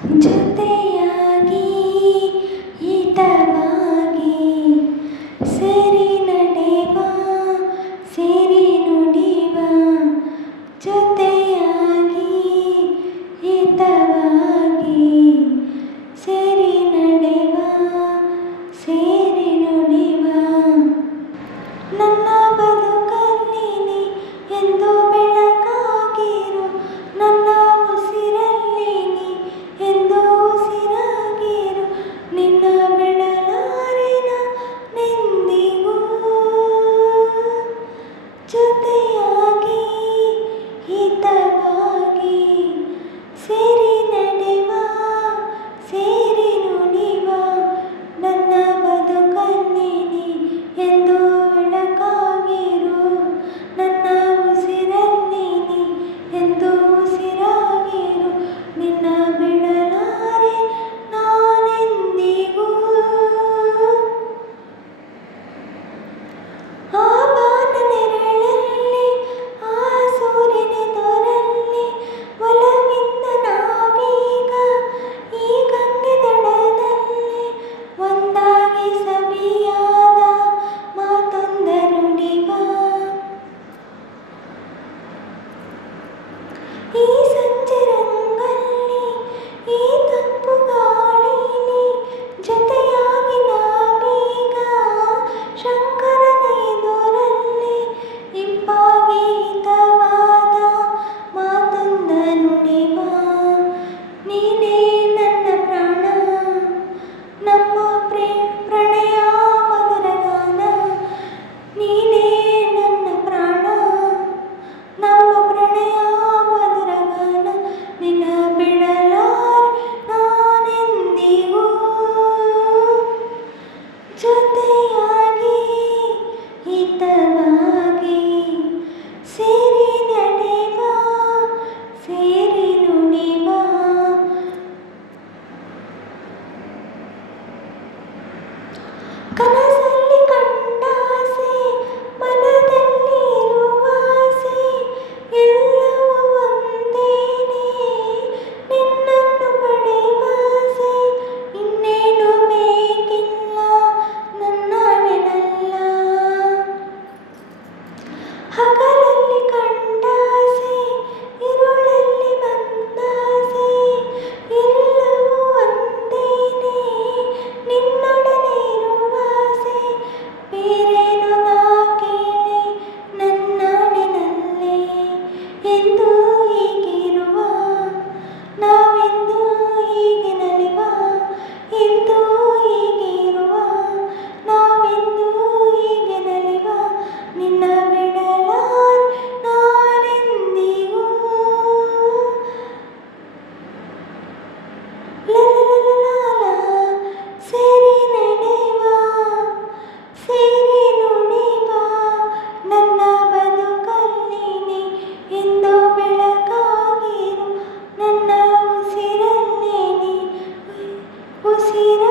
ಜೊತೆಯಾಗಿ ಹಿತವಾಗಿ ಸೇರಿ ನಡೆವ ಸೇರಿ ನುಡಿವ ಜೊತೆಯಾಗಿ ಹಿತವಾಗಿ ಸೇರಿ ನಡೆವ ಸೇರಿ ನುಡಿವ ನನ್ನ ಬದುಕಲ್ಲಿ ನೀ ಎಂದು ಬೆಳಕಾಗಿರು ನನ್ನ ಉಸಿರಲ್ಲಿ ನೀ ಎಂದು ಉಸಿರಾಗಿರು ನಿನ್ನ ಬಿಡಲಾರೆನ ನೆಂದಿಗೂ ಜೊತೆಯಾಗಿ ಹಿತವಾಗಿ ಸೇರಿ ನಡೆವ ಸೇರಿ ನುಡಿವ ನನ್ನ ಬದುಕಲ್ಲಿ ನೀ ಎಂದು ಬೆಳಕಾಗಿರು ನನ್ನ ಉಸಿರಲ್ಲಿ ನೀ ಎಂದು ಉಸಿರಾಗಿರು ನಿನ್ನ ಬಿಡಲಾರೆ ನಾನೆಂದಿಗೂ ಆ ಬಾನ ನೆರಳಲ್ಲಿ ಆ ಸೂರ್ಯನ ತೋರಲ್ಲಿ ಒಲವಿಂದ ನಾವೀಗ ಈ ಗಂಗೆ ದಡದಲ್ಲಿ ಒಂದಾಗಿ ಸವಿಯಾದ ಮಾತೊಂದ ನುಡಿವ ಈ ಸಂಜೆ ರಂಗಲ್ಲಿ ಈ ತಂಪು ಗಾಳಿಲಿ ಜೊತೆಯಾಗಿ ನಾವೀಗ ಶಂಕರನ ಎದುರಲ್ಲಿ ಇಂಪಾಗಿ ಹಿತವಾದ ಮಾತೊಂದ ನುಡಿವ ನೀನೇ ನನ್ನ ಪ್ರಾಣ ನಮ್ಮ ಪ್ರಣಯ ಮಧುರಗಾನ ನೀನೇ ನನ್ನ ಪ್ರಾಣ ನಮ್ಮ ಪ್ರಣಯ ಮಧುರಗಾನ ನಿನ್ನ ಬಿಡಲಾರೆ ನಾನೆಂದಿಗೂ ಜೊತೆಯಾಗಿ ಹಿತವಾಗಿ ಸೇರಿ ನಡೆವ ಸೇರಿ ನುಡಿವ ಕನಸಲ್ಲಿ ಕಂಡಾಸೆ ಮನದಲ್ಲಿ ಇರುವಾಸೆ ಎಲ್ಲವೂ ಒಂದೇನೆ ನಿನ್ನನ್ನು ಪಡೆವಾಸೆ ಇನ್ನೇನು ಬೇಕಿಲ್ಲ ನನ್ನ ನೆನಲ್ಲ ಹಗಲಲ್ಲಿ ಕಂಡಾಸೆ ಇರುಳಲ್ಲಿ ಬಂದಾಸೆ ಎಲ್ಲವೂ ಒಂದೇನೆ ನಿನ್ನೊಡನೆ ಇರುವಾಸೆ ಬೇರೇನು ನಾ ಕೇಳಿ ನನ್ನ ನೆನಲ್ಲೇ ಎಂದು ಹೀಗಿರುವ ನಾವೆಂದು ಹೀಗೆ ನಲಿವ ಎಂದು ಹೀಗಿರುವ ನಾವೆಂದು ಹೀಗೆ ನಲಿವ ನಿನ್ನ ಬಿಡಲಾರೆ ನಾನೆಂದಿಗೂ ಲಲಲಲಲ ಸೇರಿ ನಡೆವ ಸೇರಿ ನುಡಿವ ನನ್ನ ಬದುಕಲ್ಲಿ ನೀ ಎಂದು ಬೆಳಕಾಗಿರು ನನ್ನ ಉಸಿರಲ್ಲಿ ನೀ ಉಸಿರ